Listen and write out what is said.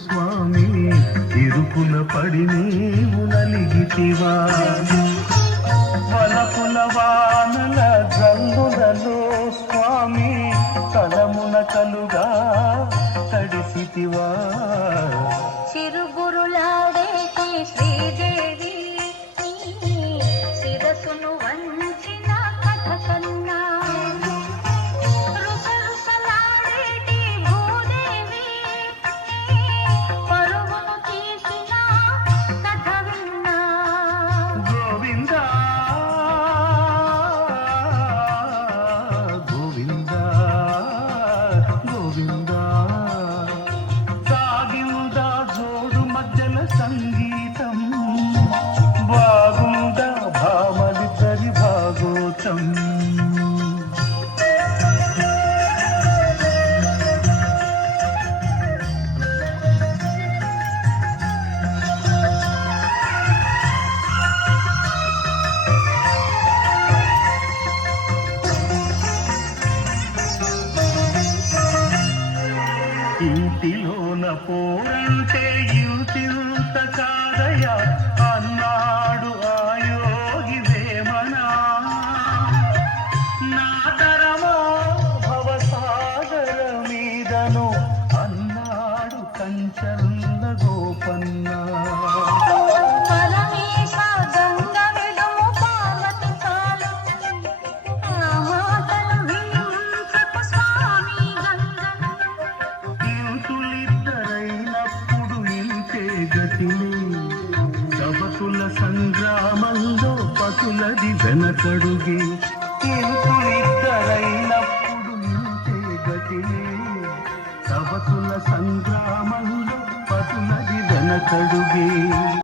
స్వామి ఇరుకుల పడి నీవు నలిగితివా వలపుల వానల జల్లులలో స్వామి తలమున కలుగా తడిసితివా చిరుగురులాడేటి శ్రీదేవి శిరసును వంచిన కథ కన్నా రుసరుసలాడేటి భూదేవి పరుగును తీసిన కథ విన్నా గోవిందా గోవిందా గోవిందా సాగిందా జోడు మధ్యల సంగీతం బాగుందా భామలిద్దరి భాగోతం ఇంటిలోన పోరంటే ఇంతింత కాదయా అన్నాడు ఆ యోగి వేమనా నా తరమో భవసాగర మీదను అన్నాడు కంచర్ల గోపన్నా పరమేశ గంగ విడుము పార్వతి చాలు ఆ మాటలు వినించకు స్వామి గంగను ఇంతులిద్దరైనప్పుడు ఇంతే గతిని సవతుల సంగ్రామంలో పతులది వెనకడుగే ఇంతులిద్దరైనప్పుడు ఇంతే గతిని సవతుల సంగ్రామంలో పతులది వెనకడుగే